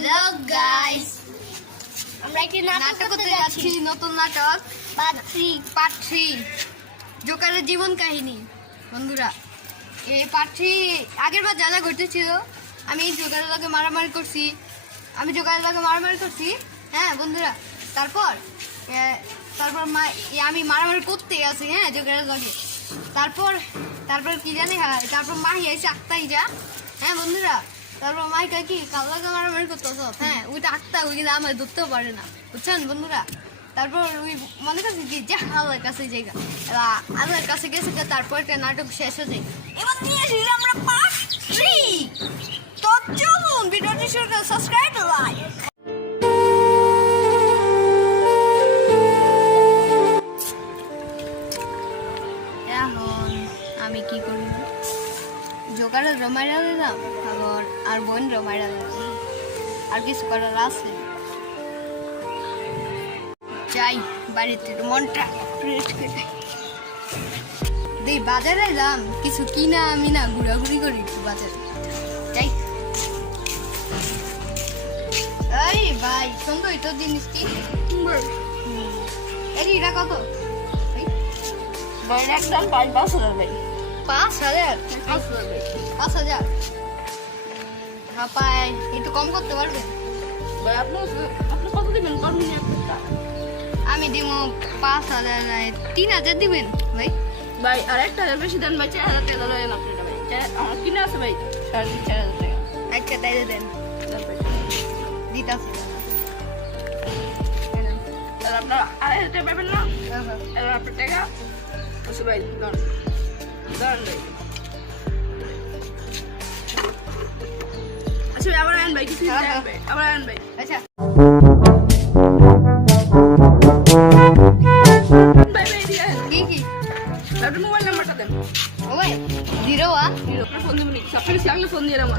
Hello guys আমরা একটি নাটক করতে যাচ্ছি। নতুন নাটক পার্ট থ্রি জোকারের জীবন কাহিনী। বন্ধুরা এই পার্ট থ্রি আগের বার যা যা ঘটেছিল আমি জোকারের লগে মারামারি করছি। আমি জোকারের লগে মারামারি করছি। হ্যাঁ বন্ধুরা তারপর তারপর মা আমি মারামারি করতে গেছি হ্যাঁ জোকারের লগে। তারপর তারপর কি জানি হয় তারপর মাহি এসে আক্তাই যা। হ্যাঁ বন্ধুরা তারপর মাই কয় কি কাল লগে মারামারি করতেছ হ্যাঁ ওইটা আক্তা, ওই কিন্তু আমার ধরতেও পারে না, বুঝছেন বন্ধুরা? তারপর ওই মনে করছি কি, যে আল্লাহর কাছে জায়গা আল্লাহর কাছে গেছে তারপর একটা নাটক শেষ হয়ে যায় এবার নিয়ে আসি আমরা পার্ট থ্রি তো চলুন ভিডিওটি শুরু করে সাবস্ক্রাইব লাইক আমি কি করি জোগাড় রমাইরা দিলাম আবার আর বোন দিলাম আর কিছু করার আছে? যাই বাড়িতে মনটা ফ্রেশ করে। দেই বাজারে এলাম। কিছু কিনা আমি না ঘোরাঘুরি করি একটু বাজারে। যাই। এই ভাই সুন্দর তো জিনিসটি এই এটা কত? একদম পাঁচ পাঁচ হাজার ভাই পাঁচ হাজার? পাঁচ হাজার পাঁচ হাজার? হ্যাঁ পাই একটু কম করতে পারবে? ভাই আপনি আপনি কত দিবেন? কর্মী আমি দিব পাঁচ হাজার তিন হাজার দিবেন ভাই। ভাই আর একটা হাজার বেশি দেন ভাই চার হাজার টাকা দেন আপনি আমার কিনে আছে ভাই? সাড়ে তিন চার হাজার টাকা। একটা তাই দেন। দিতাছি। আপনার আড়াই হাজার টাকা পাবেন না? এবার আপনার টাকা? ভাই দাঁড়ান দাঁড়ান ভাই। আচ্ছা আবার আন ভাই কিছু। ভাই আবার আন ভাই। আচ্ছা। মোবাইল নাম্বারটা দেন। ভাই জিরো ওয়ান? আপনার ফোন দেবেন কাছে লাগলে ফোন দিয়ে দেবো।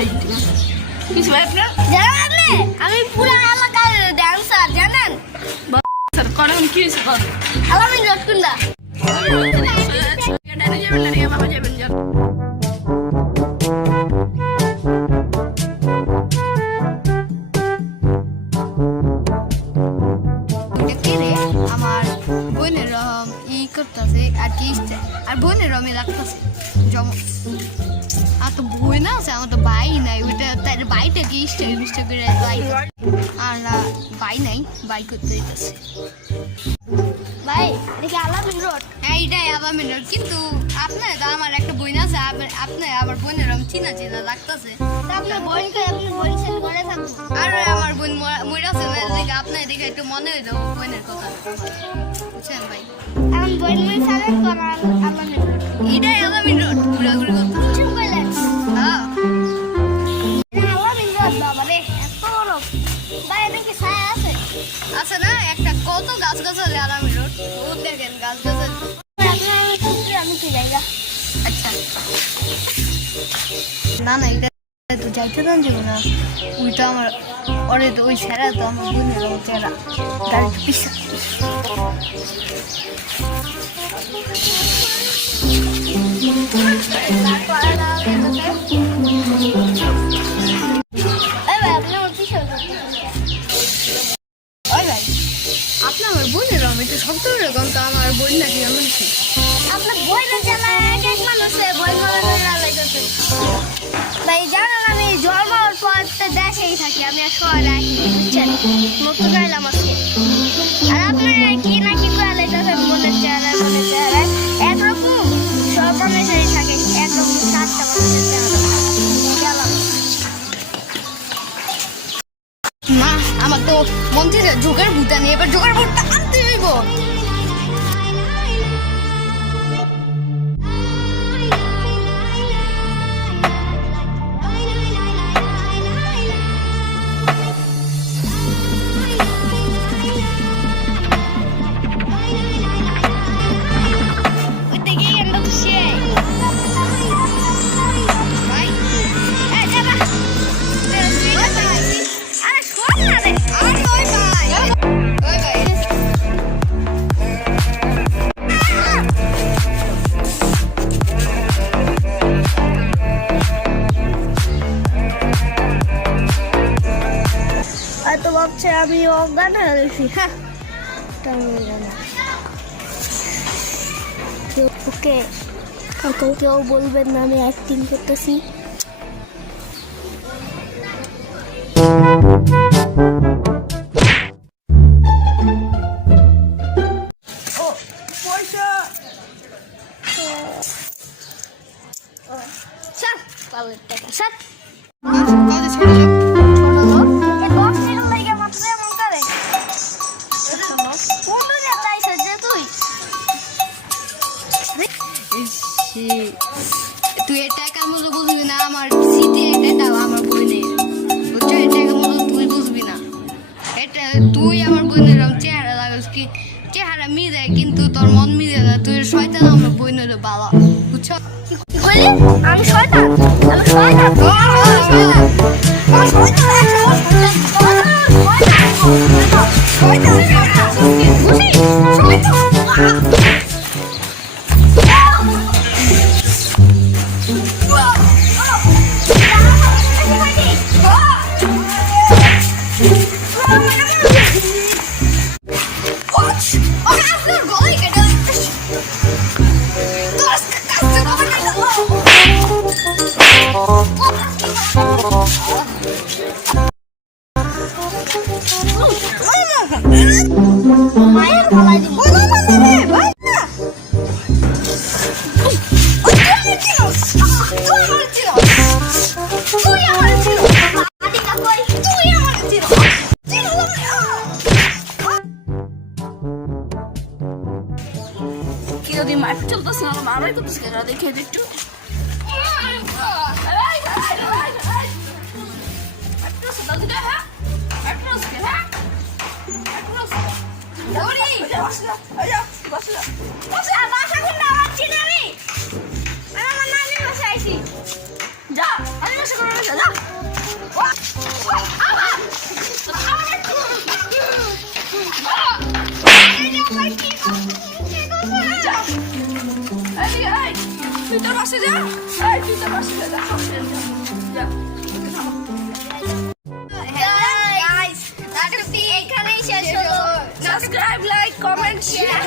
ভাই কিছু ভাই আপনার? জানেন আমি পুরো এলাকার ড্যান্সার জানেন? স্যার করেন কি হয়েছে কর আলামিন রোড কুন্দা ডানে যাবেন না রে বাবা যাবেন যান। দেখতে রে আমার বোনের রকম ই করতেছে আর কি আর বোনের রমে রাখতেছে জমা। বোন আছে আমার তো ভাই নাই ওইটা তার কি ইষ্ট ইষ্ট করে আর না, নাই ভাই করতে দিতেছে ভাই দেখি আলামিন রোড এইটাই আবার মিনিট কিন্তু আপনার তো আমার একটা বোন আছে আপনার আবার বোনের রকম চিনা চিনা লাগতেছে আপনার বোনকে আপনি থাকুন আর আমার বোন মরাছে না দেখে আপনার দেখে একটু মনে যাব বোনের কথা বুঝছেন ভাই বোন আলামিন রোড আলামিন রোড ঘুরাঘুরি করতে খুঁজছি আমি কি জায়গা আচ্ছা না না এটা তো যাইতে দেন যাব না ওইটা আমার ওরে তো ওই ছেড়া তো আমার বোনের রকম চেহারা গাড়িটা থাকি আমি আর শহরে আসি আমি অজ্ঞান হয়ে গেছি হ্যাঁ। ওকে কেউ বলবেন না আমি অ্যাক্টিং করতেছি। ইসি, তুই এর টাকার বুঝবি না আমার স্মৃতি এটা দাও আমার বোনের বুঝছ? এর টাকার তুই বুঝবি না। এটা তুই আমার বোনের রকম চেহারা লাগাস কি? চেহারা মিলে কিন্তু তোর মন মিলে না। তুই শয়তান আমার বোনের বাবা। বুঝছ? কইলি আমি শয়তান? আমি শয়তান? আমি শয়তান। মায়ের যদি মাইপ চলতেছে না মারাই করতেছে কেন দেখে একটু তুই তোর বাসে যা। তুই তোর বাসে যা। যা। Comment share